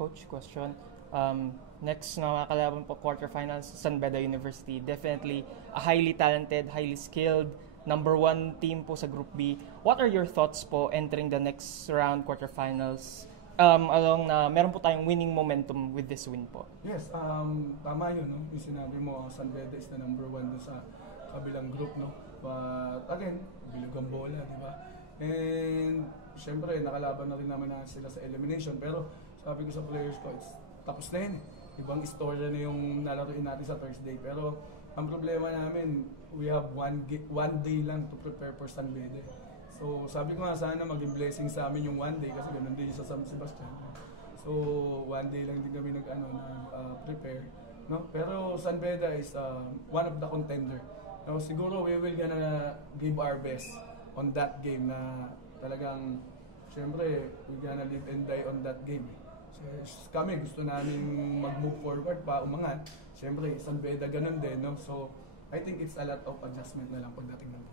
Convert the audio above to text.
Coach, question. Next na kalaban po, quarterfinals, San Beda University. Definitely a highly talented, highly skilled, number 1 team po sa Group B. What are your thoughts po entering the next round quarterfinals? Along na meron po tayong winning momentum with this win po. Yes, tama yun, no? Yung sinabi mo, San Beda is the number 1 dun sa kabilang group, no? But again, bilog ang bola, di ba? And syempre, nakalaban na rin naman na sila sa elimination. Pero sabi ko sa players ko, tapos na yun. Ibang istorya na yung nalaroin natin sa Thursday. Pero ang problema namin, we have one day lang to prepare for San Beda. So sabi ko nga, sana maging blessing sa amin yung one day kasi ganun din sa San Sebastian. So one day lang din kami prepare. No? Pero San Beda is one of the contender. No? Siguro we will gonna give our best on that game na talagang syempre we gonna live and die on that game. So, kami gusto namin mag-move forward pa, umangat. Syempre San Beda ganun din, no? So I think it's a lot of adjustment na lang pagdating ng